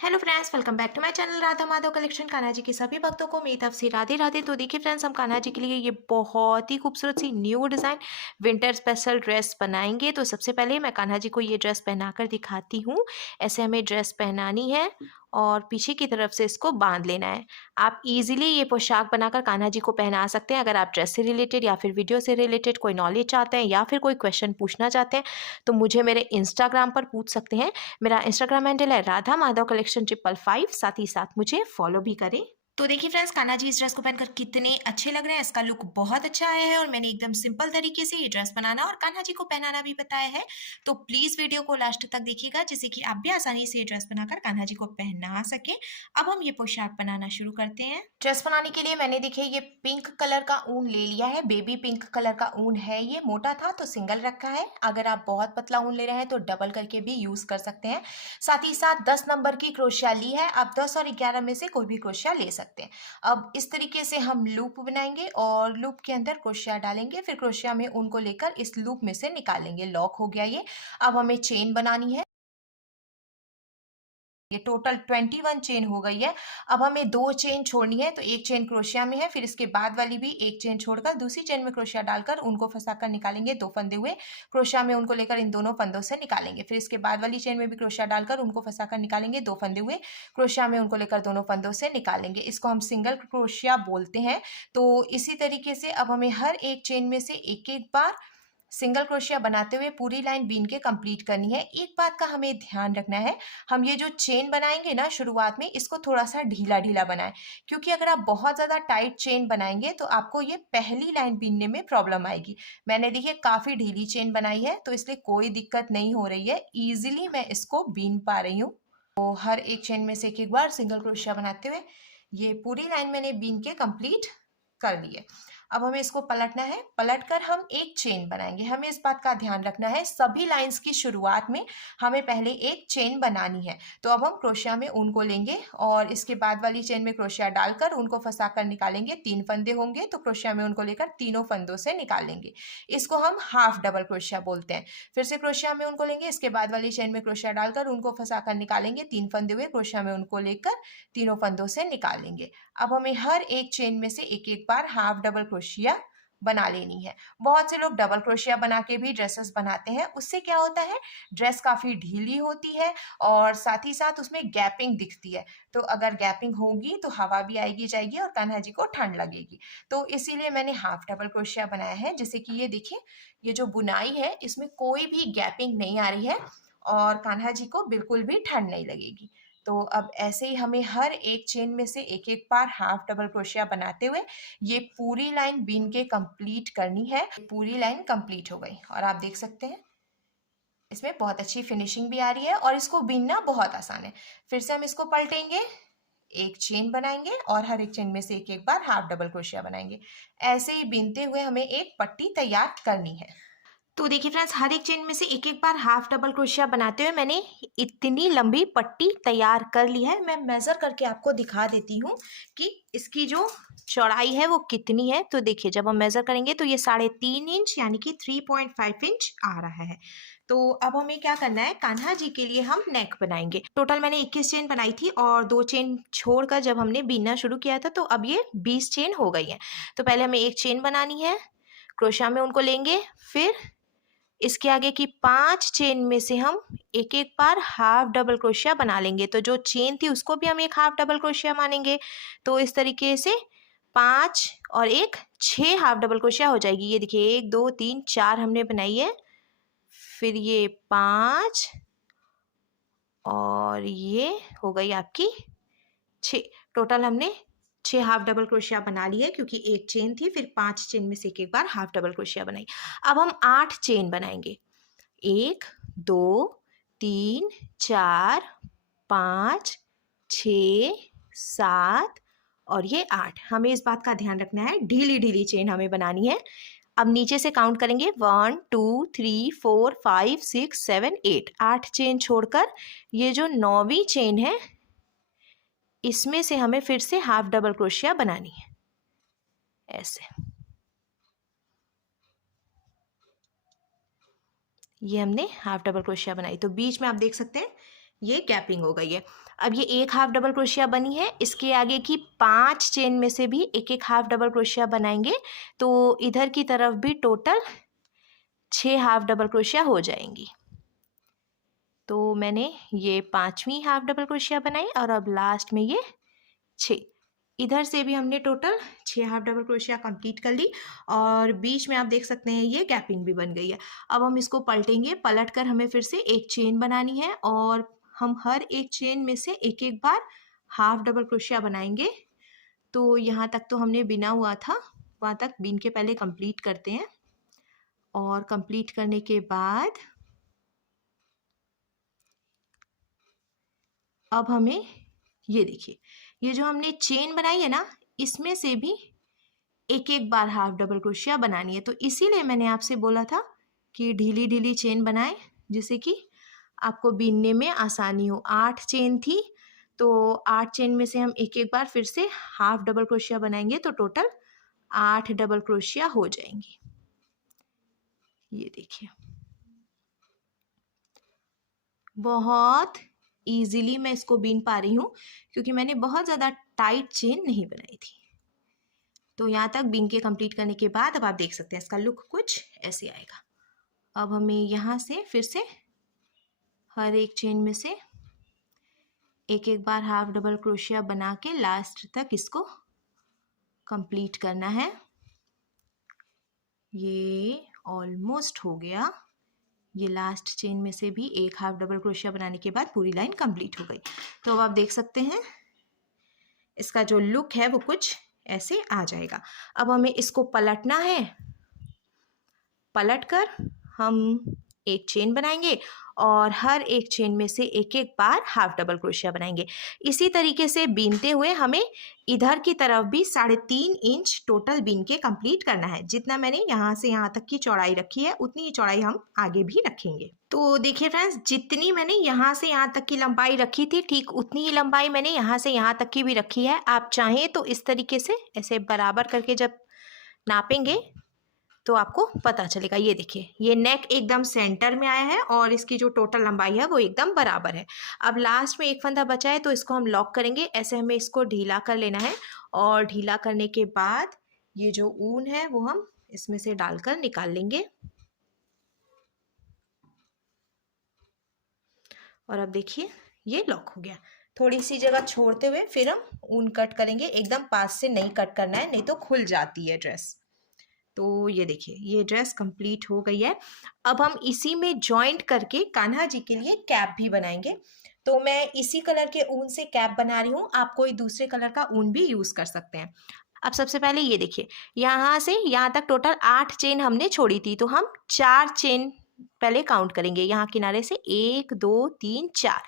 Hello friends, welcome back to my channel Radha Madhav collection. Kanha ji के सभी भक्तों को मेरी तरफ से राधे राधे। तो देखिए फ्रेंड्स, हम कान्हा जी के लिए ये बहुत ही खूबसूरत सी new design winter special dress बनाएंगे। तो सबसे पहले मैं कान्हा जी को ये ड्रेस पहनाकर दिखाती हूँ। ऐसे हमें ड्रेस पहनानी है और पीछे की तरफ से इसको बांध लेना है। आप इजीली ये पोशाक बनाकर कान्हा जी को पहना सकते हैं। अगर आप ड्रेस से रिलेटेड या फिर वीडियो से रिलेटेड कोई नॉलेज चाहते हैं या फिर कोई क्वेश्चन पूछना चाहते हैं तो मुझे मेरे इंस्टाग्राम पर पूछ सकते हैं। मेरा इंस्टाग्राम हैंडल है राधा माधव कलेक्शन 555। साथ ही साथ मुझे फॉलो भी करें। तो देखिए फ्रेंड्स, कान्हा जी इस ड्रेस को पहनकर कितने अच्छे लग रहे हैं। इसका लुक बहुत अच्छा आया है और मैंने एकदम सिंपल तरीके से ये ड्रेस बनाना और कान्हा जी को पहनाना भी बताया है। तो प्लीज वीडियो को लास्ट तक देखिएगा जिससे कि आप भी आसानी से ये ड्रेस बनाकर कान्हा जी को पहना सके। अब हम ये पोशाक बनाना शुरू करते हैं। ड्रेस बनाने के लिए मैंने देखिए ये पिंक कलर का ऊन ले लिया है। बेबी पिंक कलर का ऊन है। ये मोटा था तो सिंगल रखा है। अगर आप बहुत पतला ऊन ले रहे हैं तो डबल करके भी यूज कर सकते हैं। साथ ही साथ 10 नंबर की क्रोशिया ली है। आप 10 और 11 में से कोई भी क्रोशिया ले सकते हैं। अब इस तरीके से हम लूप बनाएंगे और लूप के अंदर क्रोशिया डालेंगे। फिर क्रोशिया में ऊन को लेकर इस लूप में से निकालेंगे। लॉक हो गया ये। अब हमें चेन बनानी है। ये टोटल 21 चेन हो गई है। अब हमें 2 चेन छोड़नी है। तो एक चेन क्रोशिया में है, फिर इसके बाद वाली भी एक चेन छोड़कर दूसरी चेन में क्रोशिया डालकर उनको फंसाकर निकालेंगे। 2 फंदे हुए क्रोशिया में उनको लेकर इन दोनों फंदों से निकालेंगे। फिर इसके बाद वाली चेन में भी क्रोशिया डालकर उनको फंसाकर निकालेंगे। 2 फंदे हुए क्रोशिया में उनको लेकर दोनों फंदों से निकालेंगे। इसको हम सिंगल क्रोशिया बोलते हैं। तो इसी तरीके से अब हमें हर एक चेन में से एक एक बार सिंगल क्रोशिया बनाते हुए पूरी लाइन बीन के कंप्लीट करनी है। एक बात का हमें ध्यान रखना है, हम ये जो चेन बनाएंगे ना शुरुआत में, इसको थोड़ा सा ढीला ढीला बनाएं। क्योंकि अगर आप बहुत ज़्यादा टाइट चेन बनाएंगे तो आपको ये पहली लाइन बीनने में प्रॉब्लम आएगी। मैंने देखिए काफ़ी ढीली चेन बनाई है तो इसलिए कोई दिक्कत नहीं हो रही है। ईजिली मैं इसको बीन पा रही हूँ। तो हर एक चेन में से एक एक बार सिंगल क्रोशिया बनाते हुए ये पूरी लाइन मैंने बीन के कंप्लीट कर ली है। अब हमें इसको पलटना है। पलटकर हम एक चेन बनाएंगे। हमें इस बात का ध्यान रखना है, सभी लाइंस की शुरुआत में हमें पहले एक चेन बनानी है। तो अब हम क्रोशिया में ऊन को लेंगे और इसके बाद वाली चेन में क्रोशिया डालकर उनको फंसाकर निकालेंगे। 3 फंदे होंगे तो क्रोशिया में उनको लेकर तीनों फंदों से निकालेंगे। इसको हम हाफ डबल क्रोशिया बोलते हैं। फिर से क्रोशिया में उनको लेंगे, इसके बाद वाली चेन में क्रोशिया डालकर उनको फंसाकर निकालेंगे। 3 फंदे हुए क्रोशिया में उनको लेकर तीनों फंदों से निकालेंगे। अब हमें हर एक चेन में से एक एक बार हाफ डबल क्रोशिया बना लेनी है। बहुत से लोग डबल क्रोशिया बना के भी ड्रेसेस बनाते हैं। उससे क्या होता है, ड्रेस काफ़ी ढीली होती है और साथ ही साथ उसमें गैपिंग दिखती है। तो अगर गैपिंग होगी तो हवा भी आएगी जाएगी और कान्हा जी को ठंड लगेगी। तो इसीलिए मैंने हाफ डबल क्रोशिया बनाया है, जिससे कि ये देखिए, ये जो बुनाई है इसमें कोई भी गैपिंग नहीं आ रही है और कान्हा जी को बिल्कुल भी ठंड नहीं लगेगी। तो अब ऐसे ही हमें हर एक चेन में से एक एक बार हाफ डबल क्रोशिया बनाते हुए ये पूरी लाइन बीन के कंप्लीट करनी है। पूरी लाइन कंप्लीट हो गई और आप देख सकते हैं इसमें बहुत अच्छी फिनिशिंग भी आ रही है और इसको बीनना बहुत आसान है। फिर से हम इसको पलटेंगे, एक चेन बनाएंगे और हर एक चेन में से एक एक बार हाफ डबल क्रोशिया बनाएंगे। ऐसे ही बीनते हुए हमें एक पट्टी तैयार करनी है। तो देखिए फ्रेंड्स, हर एक चेन में से एक एक बार हाफ डबल क्रोशिया बनाते हुए मैंने इतनी लंबी पट्टी तैयार कर ली है। मैं मेज़र करके आपको दिखा देती हूँ कि इसकी जो चौड़ाई है वो कितनी है। तो देखिए, जब हम मेज़र करेंगे तो ये 3.5 इंच यानी कि 3.5 इंच आ रहा है। तो अब हमें क्या करना है, कान्हा जी के लिए हम नेक बनाएंगे। टोटल मैंने 21 चेन बनाई थी और 2 चेन छोड़कर जब हमने बीनना शुरू किया था तो अब ये 20 चेन हो गई है। तो पहले हमें एक चेन बनानी है, क्रोशिया में उनको लेंगे, फिर इसके आगे की 5 चेन में से हम एक एक बार हाफ डबल क्रोशिया बना लेंगे। तो जो चेन थी उसको भी हम एक हाफ डबल क्रोशिया मानेंगे। तो इस तरीके से 5 और 1 6 हाफ डबल क्रोशिया हो जाएगी। ये देखिए 1 2 3 4 हमने बनाई है, फिर ये 5 और ये हो गई आपकी 6। टोटल हमने 6 हाफ डबल क्रोशिया बना ली है क्योंकि एक चेन थी, फिर 5 चेन में से एक एक बार हाफ डबल क्रोशिया बनाई। अब हम 8 चेन बनाएंगे। 1 2 3 4 5 6 7 और ये 8। हमें इस बात का ध्यान रखना है, ढीली ढीली चेन हमें बनानी है। अब नीचे से काउंट करेंगे 1 2 3 4 5 6 7 8। 8 चेन छोड़कर ये जो 9वीं चेन है इसमें से हमें फिर से हाफ डबल क्रोशिया बनानी है। ऐसे ये हमने हाफ डबल क्रोशिया बनाई। तो बीच में आप देख सकते हैं ये गैपिंग हो गई है। अब ये एक हाफ डबल क्रोशिया बनी है, इसके आगे की 5 चेन में से भी एक एक हाफ डबल क्रोशिया बनाएंगे तो इधर की तरफ भी टोटल 6 हाफ डबल क्रोशिया हो जाएंगी। तो मैंने ये 5वीं हाफ डबल क्रोशिया बनाई और अब लास्ट में ये 6। इधर से भी हमने total 6 half double crochet complete कर ली और बीच में आप देख सकते हैं ये गैपिंग भी बन गई है। अब हम इसको पलटेंगे, पलट कर हमें फिर से एक चेन बनानी है और हम हर एक चेन में से एक एक बार हाफ डबल क्रोशिया बनाएंगे। तो यहाँ तक तो हमने बिना हुआ था, वहाँ तक बीन के पहले कंप्लीट करते हैं और कंप्लीट करने के बाद अब हमें ये देखिए, ये जो हमने चेन बनाई है ना, इसमें से भी एक एक बार हाफ डबल क्रोशिया बनानी है। तो इसीलिए मैंने आपसे बोला था कि ढीली ढीली चेन बनाएं जिससे कि आपको बीनने में आसानी हो। 8 चेन थी तो 8 चेन में से हम एक एक बार फिर से हाफ डबल क्रोशिया बनाएंगे तो टोटल 8 डबल क्रोशिया हो जाएंगी। ये देखिए, बहुत इजीली मैं इसको बीन पा रही हूँ क्योंकि मैंने बहुत ज़्यादा टाइट चेन नहीं बनाई थी। तो यहाँ तक बीन के कंप्लीट करने के बाद अब आप देख सकते हैं इसका लुक कुछ ऐसे आएगा। अब हमें यहाँ से फिर से हर एक चेन में से एक एक बार हाफ डबल क्रोशिया बना के लास्ट तक इसको कंप्लीट करना है। ये ऑलमोस्ट हो गया। ये लास्ट चेन में से भी एक हाफ डबल क्रोशिया बनाने के बाद पूरी लाइन कंप्लीट हो गई। तो अब आप देख सकते हैं इसका जो लुक है वो कुछ ऐसे आ जाएगा। अब हमें इसको पलटना है, पलट कर हम एक चेन बनाएंगे और हर एक चेन में से एक एक बार हाफ डबल क्रोशिया बनाएंगे। इसी तरीके से बीनते हुए हमें इधर की तरफ भी 3.5 इंच टोटल बीन के कंप्लीट करना है। जितना मैंने यहाँ से यहाँ तक की चौड़ाई रखी है उतनी ही चौड़ाई हम आगे भी रखेंगे। तो देखिए फ्रेंड्स, जितनी मैंने यहाँ से यहाँ तक की लंबाई रखी थी ठीक उतनी ही लंबाई मैंने यहाँ से यहाँ तक की भी रखी है। आप चाहें तो इस तरीके से ऐसे बराबर करके जब नापेंगे तो आपको पता चलेगा। ये देखिए, ये नेक एकदम सेंटर में आया है और इसकी जो टोटल लंबाई है वो एकदम बराबर है। अब लास्ट में एक फंदा बचा है तो इसको हम लॉक करेंगे। ऐसे हमें इसको ढीला कर लेना है और ढीला करने के बाद ये जो ऊन है वो हम इसमें से डालकर निकाल लेंगे। और अब देखिए ये लॉक हो गया। थोड़ी सी जगह छोड़ते हुए फिर हम ऊन कट करेंगे। एकदम पास से नहीं कट करना है, नहीं तो खुल जाती है ड्रेस। तो ये देखिए, ये ड्रेस कंप्लीट हो गई है। अब हम इसी में जॉइंट करके कान्हा जी के लिए कैप भी बनाएंगे। तो मैं इसी कलर के ऊन से कैप बना रही हूँ, आप कोई दूसरे कलर का ऊन भी यूज़ कर सकते हैं। अब सबसे पहले ये देखिए, यहाँ से यहाँ तक टोटल 8 चेन हमने छोड़ी थी तो हम 4 चेन पहले काउंट करेंगे। यहाँ किनारे से 1 2 3 4,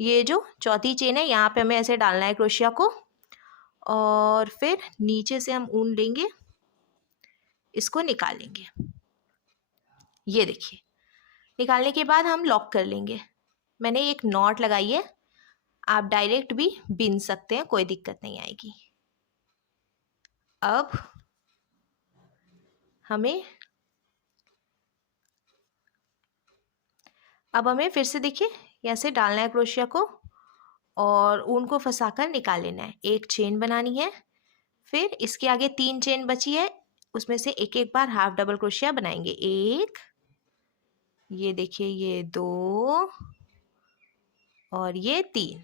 ये जो चौथी चेन है यहाँ पे हमें ऐसे डालना है क्रोशिया को और फिर नीचे से हम ऊन लेंगे, इसको निकालेंगे। ये देखिए, निकालने के बाद हम लॉक कर लेंगे। मैंने एक नॉट लगाई है, आप डायरेक्ट भी बिन सकते हैं, कोई दिक्कत नहीं आएगी। अब हमें फिर से देखिए ऐसे डालना है क्रोशिया को और ऊन को फंसाकर निकाल लेना है। एक चेन बनानी है, फिर इसके आगे 3 चेन बची है उसमें से एक एक बार हाफ डबल क्रोशिया बनाएंगे। 1, ये देखिए ये 2 और ये 3।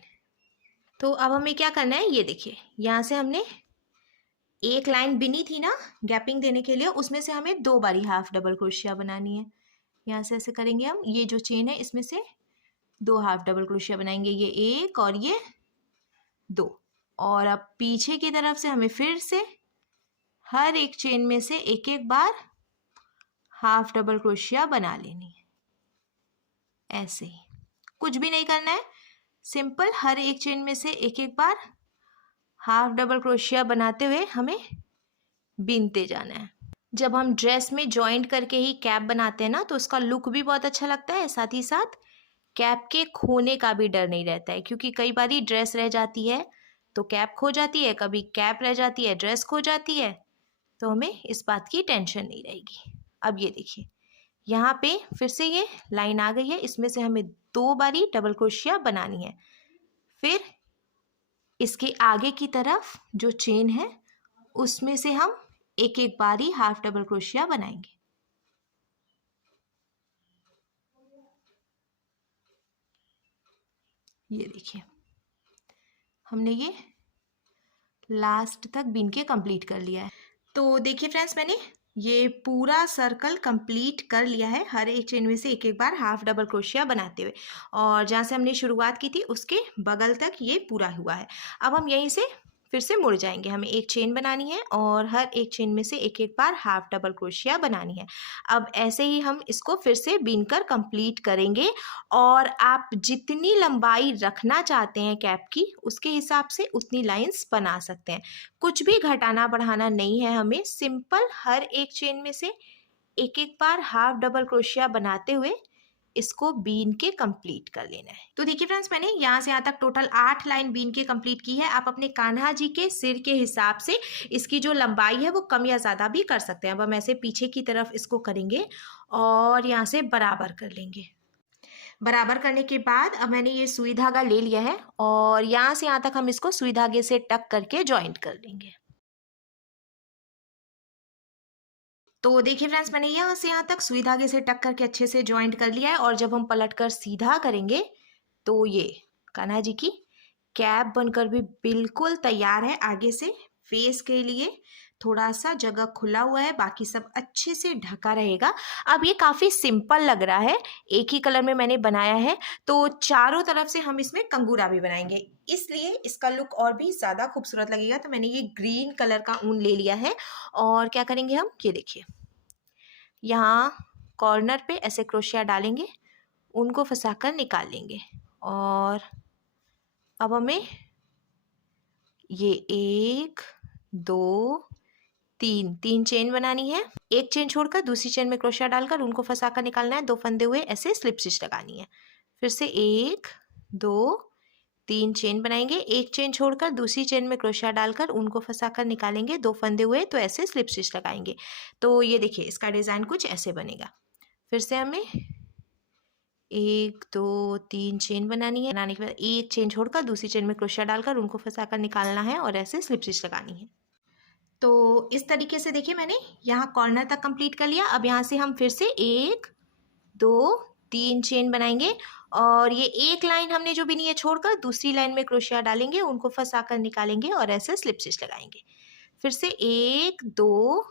तो अब हमें क्या करना है, ये देखिए यहाँ से हमने एक लाइन बिनी थी ना गैपिंग देने के लिए, उसमें से हमें 2 बारी हाफ डबल क्रोशिया बनानी है। यहाँ से ऐसे करेंगे हम, ये जो चेन है इसमें से 2 हाफ डबल क्रोशिया बनाएंगे, ये 1 और ये 2। और अब पीछे की तरफ से हमें फिर से हर एक चेन में से एक एक बार हाफ डबल क्रोशिया बना लेनी है। ऐसे ही कुछ भी नहीं करना है, सिंपल हर एक चेन में से एक एक बार हाफ डबल क्रोशिया बनाते हुए हमें बीनते जाना है। जब हम ड्रेस में जॉइंट करके ही कैप बनाते हैं ना तो उसका लुक भी बहुत अच्छा लगता है, साथ ही साथ कैप के खोने का भी डर नहीं रहता है। क्योंकि कई बार ड्रेस रह जाती है तो कैप खो जाती है, कभी कैप रह जाती है ड्रेस खो जाती है, तो हमें इस बात की टेंशन नहीं रहेगी। अब ये देखिए यहाँ पे फिर से ये लाइन आ गई है, इसमें से हमें 2 बारी डबल क्रोशिया बनानी है। फिर इसके आगे की तरफ जो चेन है उसमें से हम एक एक बारी हाफ डबल क्रोशिया बनाएंगे। ये देखिए हमने ये लास्ट तक बीन के कंप्लीट कर लिया है। तो देखिए फ्रेंड्स, मैंने ये पूरा सर्कल कंप्लीट कर लिया है, हर एक चेन में से एक एक बार हाफ डबल क्रोशिया बनाते हुए, और जहाँ से हमने शुरुआत की थी उसके बगल तक ये पूरा हुआ है। अब हम यहीं से फिर से मुड़ जाएंगे, हमें एक चेन बनानी है और हर एक चेन में से एक एक बार हाफ डबल क्रोशिया बनानी है। अब ऐसे ही हम इसको फिर से बीनकर कंप्लीट करेंगे, और आप जितनी लंबाई रखना चाहते हैं कैप की उसके हिसाब से उतनी लाइंस बना सकते हैं। कुछ भी घटाना बढ़ाना नहीं है, हमें सिंपल हर एक चेन में से एक एक बार हाफ डबल क्रोशिया बनाते हुए इसको बीन के कंप्लीट कर लेना है। तो देखिए फ्रेंड्स, मैंने यहाँ से यहाँ तक टोटल 8 लाइन बीन के कंप्लीट की है। आप अपने कान्हा जी के सिर के हिसाब से इसकी जो लंबाई है वो कम या ज़्यादा भी कर सकते हैं। अब हम ऐसे पीछे की तरफ इसको करेंगे और यहाँ से बराबर कर लेंगे। बराबर करने के बाद अब मैंने ये सुई धागा ले लिया है और यहाँ से यहाँ तक हम इसको सुई धागे से टक करके जॉइंट कर लेंगे। तो देखिए फ्रेंड्स, मैंने यहाँ से यहाँ तक सुई धागे से टक करके अच्छे से जॉइंट कर लिया है, और जब हम पलट कर सीधा करेंगे तो ये कान्हा जी की कैप बनकर भी बिल्कुल तैयार है। आगे से फेस के लिए थोड़ा सा जगह खुला हुआ है, बाकी सब अच्छे से ढका रहेगा। अब ये काफ़ी सिंपल लग रहा है, एक ही कलर में मैंने बनाया है, तो चारों तरफ से हम इसमें कंगूरा भी बनाएंगे, इसलिए इसका लुक और भी ज़्यादा खूबसूरत लगेगा। तो मैंने ये ग्रीन कलर का ऊन ले लिया है, और क्या करेंगे हम, ये देखिए यहाँ कॉर्नर पे ऐसे क्रोशिया डालेंगे, उनको फंसाकर निकाल लेंगे, और अब हमें ये 1 2 3 चेन बनानी है। एक चेन छोड़कर दूसरी चेन में क्रोशिया डालकर उनको फंसाकर निकालना है। 2 फंदे हुए ऐसे स्लिप स्टिच लगानी है। फिर से 1 2 3 चेन बनाएंगे, एक चेन छोड़कर दूसरी चेन में क्रोशिया डालकर उनको फंसाकर निकालेंगे। 2 फंदे हुए तो ऐसे स्लिप स्टिच लगाएंगे। तो ये देखिए इसका डिज़ाइन कुछ ऐसे बनेगा। फिर से हमें 1 2 3 चेन बनानी है। बनाने के बाद एक चेन छोड़कर दूसरी चेन में क्रोशिया डालकर उनको फंसाकर निकालना है और ऐसे स्लिप स्टिच लगानी है। तो इस तरीके से देखिए मैंने यहाँ कॉर्नर तक कंप्लीट कर लिया। अब यहाँ से हम फिर से 1 2 3 चेन बनाएंगे, और ये एक लाइन हमने जो बिनी है छोड़कर दूसरी लाइन में क्रोशिया डालेंगे, उनको फंसाकर निकालेंगे और ऐसे स्लिप स्टिच लगाएंगे। फिर से 1 2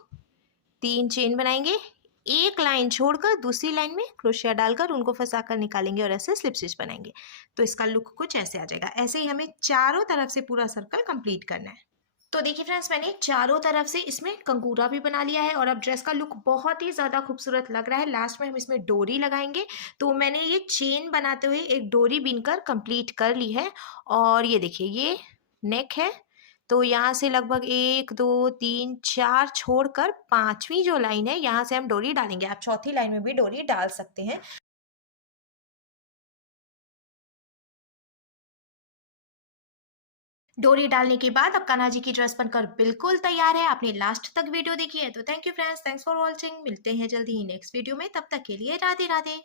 3 चेन बनाएंगे, एक लाइन छोड़कर दूसरी लाइन में क्रोशिया डालकर उनको फंसाकर निकालेंगे और ऐसे स्लिप स्टिच बनाएंगे। तो इसका लुक कुछ ऐसे आ जाएगा। ऐसे ही हमें चारों तरफ से पूरा सर्कल कंप्लीट करना है। तो देखिए फ्रेंड्स, मैंने चारों तरफ से इसमें कंगूरा भी बना लिया है, और अब ड्रेस का लुक बहुत ही ज़्यादा खूबसूरत लग रहा है। लास्ट में हम इसमें डोरी लगाएंगे। तो मैंने ये चेन बनाते हुए एक डोरी बीनकर कंप्लीट कर ली है, और ये देखिए ये नेक है। तो यहाँ से लगभग 1 2 3 4 छोड़कर 5वीं जो लाइन है यहाँ से हम डोरी डालेंगे। आप चौथी लाइन में भी डोरी डाल सकते हैं। डोरी डालने के बाद अब कान्हा जी की ड्रेस बनकर बिल्कुल तैयार है। आपने लास्ट तक वीडियो देखी है तो thank you friends, thanks for watching. मिलते हैं जल्दी ही नेक्स्ट वीडियो में, तब तक के लिए राधे राधे।